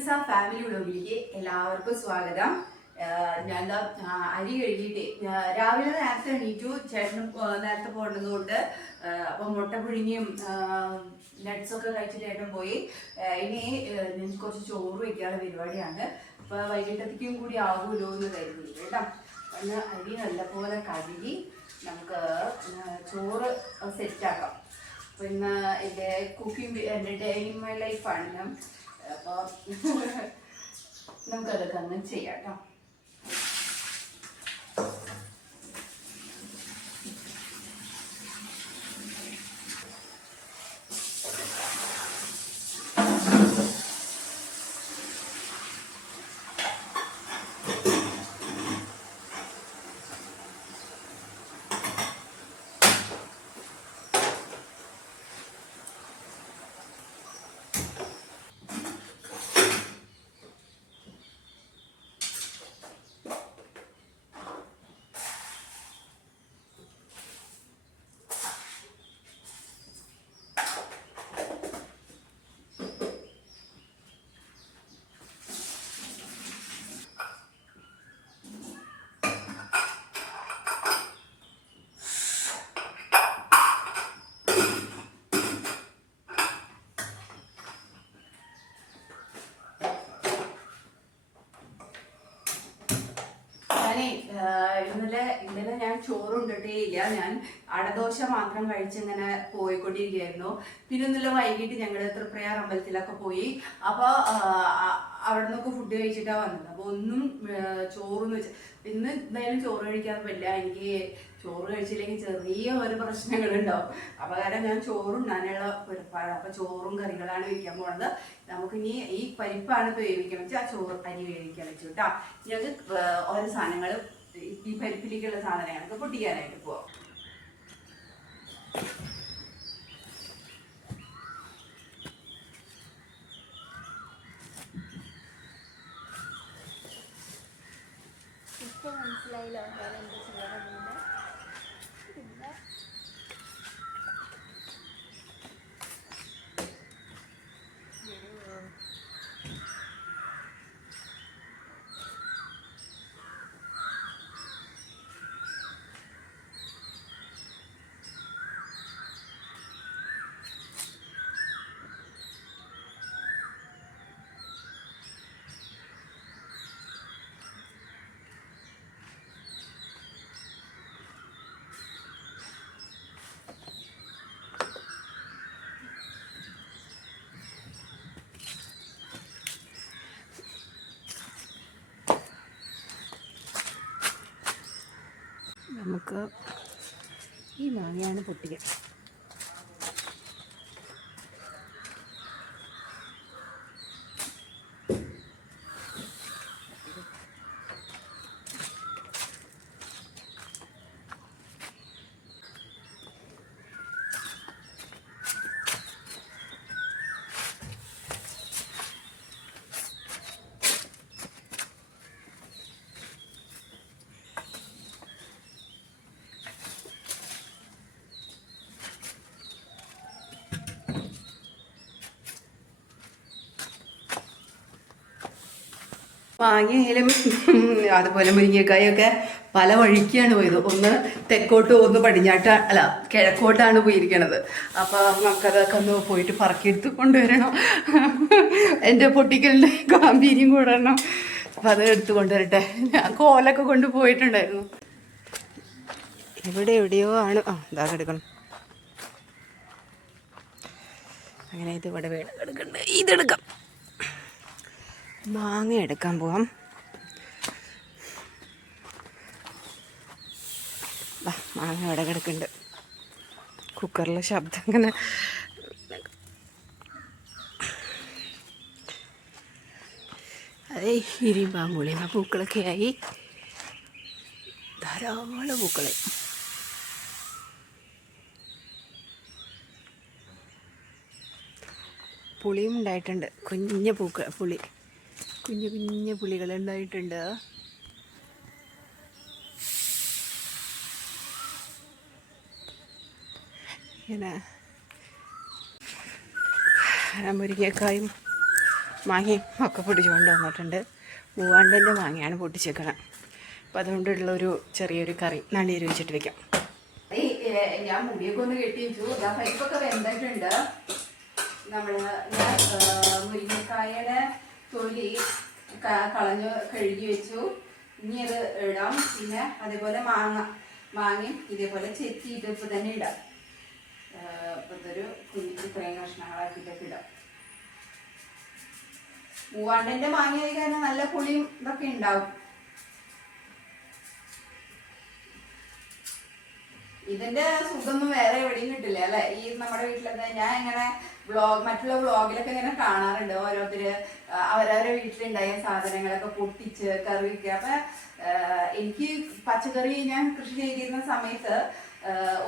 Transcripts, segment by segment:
ഹിമൻസ family വ്ലോഗിലേക്ക് എല്ലാവർക്കും സ്വാഗതം. ഞാൻ അരി കഴുകിയിട്ട് രാവിലെ നേരത്തെ എണീറ്റു. ചേട്ടനും നേരത്തെ പോകേണ്ടതുകൊണ്ട് അപ്പം മുട്ട പുഴുങ്ങിയും നട്ട്സൊക്കെ കഴിച്ചിട്ട് ചേട്ടൻ പോയി. ഇനി ഞാൻ കുറച്ച് ചോറ് വയ്ക്കാനുള്ള പരിപാടിയാണ്. അപ്പൊ വൈകിട്ടത്തേക്കും കൂടി ആകുമല്ലോ എന്ന് കരുതി കേട്ടോ. അന്ന് അരി നല്ലപോലെ കഴുകി നമുക്ക് ചോറ് സെറ്റാക്കാം. പിന്നെ എൻ്റെ കുക്കിംഗ് എൻ്റെ ഡേ ഇൻ മൈ ലൈഫാണ്. അപ്പോൾ നമുക്കതൊക്കെ അങ്ങനെ ചെയ്യാം കേട്ടോ. ഇന്നലെ ഞാൻ ചോറുണ്ടിട്ടേ ഇല്ല. ഞാൻ അടദോശ മാത്രം കഴിച്ചിങ്ങനെ പോയിക്കൊണ്ടിരിക്കുകയായിരുന്നു. പിന്നെ ഇന്നലെ വൈകിട്ട് ഞങ്ങളുടെ തൃപ്രയാർ അമ്പലത്തിലൊക്കെ പോയി. അപ്പോൾ അവിടെ നിന്നൊക്കെ ഫുഡ് കഴിച്ചിട്ടാണ് വന്നത്. അപ്പോൾ ഒന്നും ചോറെന്ന് വെച്ചാൽ ഇന്ന് എന്തായാലും ചോറ് കഴിക്കാൻ പറ്റില്ല. എനിക്ക് ചോറ് കഴിച്ചില്ലെങ്കിൽ ചെറിയ ഒരു പ്രശ്നങ്ങളുണ്ടാവും. അപ്പോൾ കാരണം ഞാൻ ചോറുണ്ണാനുള്ള പരിപ്പാണ്. അപ്പോൾ ചോറും കറികളാണ് വേവിക്കാൻ പോകുന്നത്. നമുക്കിനി ഈ പരിപ്പാണ് ഇപ്പോൾ വേവിക്കാൻ വെച്ചാൽ ആ ചോറ് അരി വേവിക്കാൻ വെച്ചു കേട്ടോ. ഞങ്ങൾക്ക് ഓരോ സാധനങ്ങൾ ഈ പരിപ്പിലേക്കുള്ള സാധനങ്ങളൊക്കെ പൊട്ടിക്കാനായിട്ട് പോവാം. മനസ്സിലായില്ലോ എന്താ ചെയ്യണമെന്ന്. പിന്നെ നമുക്ക് ഈ മാങ്ങയാണ് പൊട്ടിക്കുക. മാങ്ങയിലും അതുപോലെ മുരിങ്ങക്കായൊക്കെ പല വഴിക്കാണ് പോയത്. ഒന്ന് തെക്കോട്ട് ഒന്ന് പടിഞ്ഞാട്ട് അല്ല കിഴക്കോട്ടാണ് പോയിരിക്കണത്. അപ്പോൾ നമുക്കതൊക്കെ ഒന്ന് പോയിട്ട് പറക്കിയെടുത്ത് കൊണ്ടുവരണം. എൻ്റെ പൊട്ടിക്കലിൻ്റെ ഗാംഭീര്യം കൂടണം. അപ്പം അത് എടുത്ത് കൊണ്ടുവരട്ടെ. ഞാൻ കോലൊക്കെ കൊണ്ട് പോയിട്ടുണ്ടായിരുന്നു. എവിടെയോ ആണ്. ഇതാ എടുക്കണം. അങ്ങനെ ഇത് ഇവിടെ വീണ് കിടക്കുന്നുണ്ട്. ഇതെടുക്കാം. മാങ്ങ എടുക്കാൻ പോവാം. മാങ്ങ ഇവിടെ കിടക്കുന്നുണ്ട്. കുക്കറിലെ ശബ്ദം ഇങ്ങനെ അതേ ഇരിമ്പാമ്പുളിയും പൂക്കളൊക്കെ ആയി. ധാരാളം പൂക്കളെ. പുളിയും ഉണ്ടായിട്ടുണ്ട്. കുഞ്ഞ പുളി, കുഞ്ഞു പുളികളുണ്ടായിട്ടുണ്ട്. ഇങ്ങനെ മുരിങ്ങക്കായും മാങ്ങയും ഒക്കെ പൊട്ടിച്ചുകൊണ്ട് വന്നിട്ടുണ്ട്. മൂവാണ്ടൻ്റെ മാങ്ങയാണ് പൊട്ടിച്ചേക്കണം. അപ്പം അതുകൊണ്ടുള്ളൊരു ചെറിയൊരു കറി നളിയിൽ വെച്ചിട്ട് വെക്കാം. ഞാൻ മുടിയൊക്കെ ഒന്ന് കെട്ടി വെച്ചു. പരിപ്പൊക്കെ വെന്തിട്ടുണ്ട്. ഞാൻ മുരിങ്ങക്കായയുടെ തൊലി കളഞ്ഞ് കഴുകി വെച്ചു. ഇനി അത് ഇടാം. പിന്നെ അതേപോലെ മാങ്ങയും ഇതേപോലെ ചെത്തിയിട്ട് ഇപ്പം തന്നെ ഇടാം. ഇപ്പോഴത്തൊരു ഇത്രയും കഷ്ണങ്ങളാക്കിയിട്ടൊക്കെ ഇടാം. മൂവാണ്ടൻ്റെ മാങ്ങ കഴിക്കാൻ നല്ല പുളിയും ഇതൊക്കെ ഉണ്ടാവും. ഇതിന്റെ സുഖമൊന്നും വേറെ എവിടെയും കിട്ടില്ല അല്ലെ. ഈ നമ്മുടെ വീട്ടിലൊക്കെ ഞാൻ ഇങ്ങനെ മറ്റുള്ള വ്ളോഗിലൊക്കെ ഇങ്ങനെ കാണാറുണ്ട്. ഓരോരുത്തര് അവരവരുടെ വീട്ടിലുണ്ടായ സാധനങ്ങളൊക്കെ പൊട്ടിച്ച് കറി വെക്കുക. അപ്പൊ എനിക്ക് പച്ചക്കറി ഞാൻ കൃഷി ചെയ്തിരുന്ന സമയത്ത്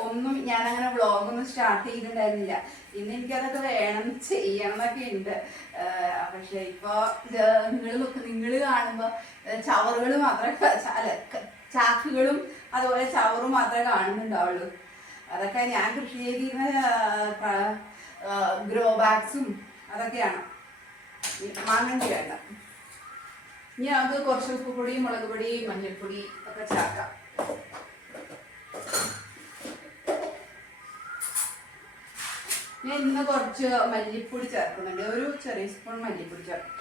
ഒന്നും ഞാൻ അങ്ങനെ വ്ളോഗൊന്നും സ്റ്റാർട്ട് ചെയ്തിട്ടുണ്ടായിരുന്നില്ല. ഇന്ന് എനിക്കതൊക്കെ വേണം ചെയ്യണം എന്നൊക്കെ ഉണ്ട്. പക്ഷെ ഇപ്പൊ നിങ്ങൾ കാണുമ്പോ ചവറുകൾ മാത്രമേ ചാക്കുകളും അതുപോലെ ചവറും മാത്രമേ കാണുന്നുണ്ടാവുള്ളൂ. അതൊക്കെ ഞാൻ കൃഷി ചെയ്തിരുന്ന ഗ്രോ ബാഗ്സും അതൊക്കെയാണ്. മാങ്ങണ്ടി വേണ്ട. ഇനി അത് കുറച്ച് ഉപ്പുപൊടി, മുളക് പൊടി, മഞ്ഞൾപ്പൊടി ഒക്കെ ചേർക്കാം. ഞാൻ ഇന്ന് കുറച്ച് മല്ലിപ്പൊടി ചേർക്കുന്നുണ്ട്. ഒരു ചെറിയ സ്പൂൺ മല്ലിപ്പൊടി ചേർക്കും.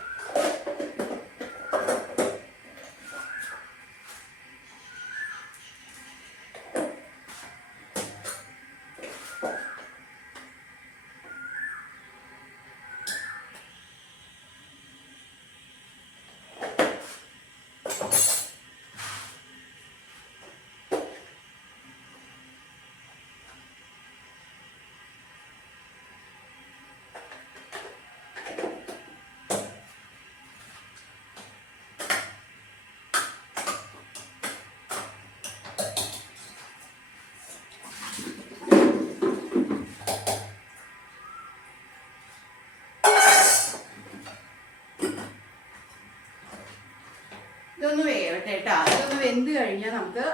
ഇതൊന്ന് വേവട്ടെ കേട്ടോ. ഇതൊന്ന് വെന്ത് കഴിഞ്ഞാൽ നമുക്ക്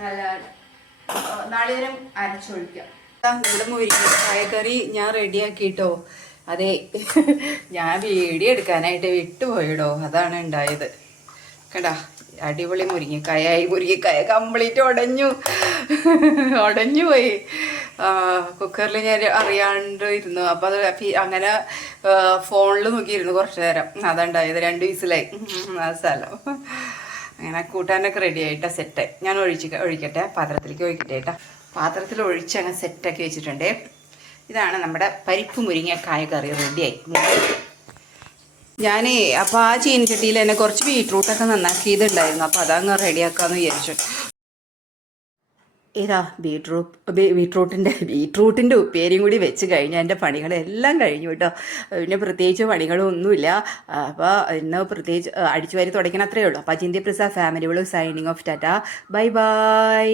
നല്ല നാളികേരം അരച്ചൊഴിക്കാം. നമ്മുടെ മുരിങ്ങക്കായ കറി ഞാൻ റെഡിയാക്കിട്ടോ. അതെ, ഞാൻ വീഡിയോ എടുക്കാനായിട്ട് വിട്ടുപോയിടോ. അതാണ് ഉണ്ടായത്. കേട്ടാ, അടിപൊളി മുരിങ്ങക്കായ കംപ്ലീറ്റ് ഉടഞ്ഞു പോയി. കുക്കറിൽ ഞാൻ അറിയാണ്ട് ഇരുന്നു. അപ്പം അത് അങ്ങനെ ഫോണിൽ നോക്കിയിരുന്നു കുറച്ച് നേരം. അതുണ്ടായത് 2 വിസിലായി ആ സ്ഥലം. അങ്ങനെ കൂട്ടാനൊക്കെ റെഡി ആയിട്ടാ സെറ്റായി. ഞാൻ ഒഴിക്കട്ടെ, പാത്രത്തിലേക്ക് ഒഴിക്കട്ടെ കേട്ടോ. പാത്രത്തിൽ ഒഴിച്ച് അങ്ങ് സെറ്റാക്കി വെച്ചിട്ടുണ്ട്. ഇതാണ് നമ്മുടെ പരിപ്പ് മുരിങ്ങക്കായ കറി റെഡിയായി. ഞാൻ അപ്പോൾ ആ ചീനച്ചട്ടിയിൽ തന്നെ കുറച്ച് ബീട്രൂട്ടൊക്കെ നന്നാക്കിയതുണ്ടായിരുന്നു. അപ്പോൾ അതങ്ങ് റെഡിയാക്കാമെന്ന് വിചാരിച്ചു. ഏതാ ബീട്രൂട്ടിൻ്റെ ഉപ്പേരിയും കൂടി വെച്ച് കഴിഞ്ഞാൽ എൻ്റെ പണികളെല്ലാം കഴിഞ്ഞു കേട്ടോ. പിന്നെ പ്രത്യേകിച്ച് പണികളൊന്നുമില്ല. അപ്പോൾ ഇന്ന് പ്രത്യേകിച്ച് അടിച്ചു വാരി തുടയ്ക്കണം, അത്രയേ ഉള്ളൂ. അപ്പോൾ Ajinthya Prasad family signing off. Tata, bye by.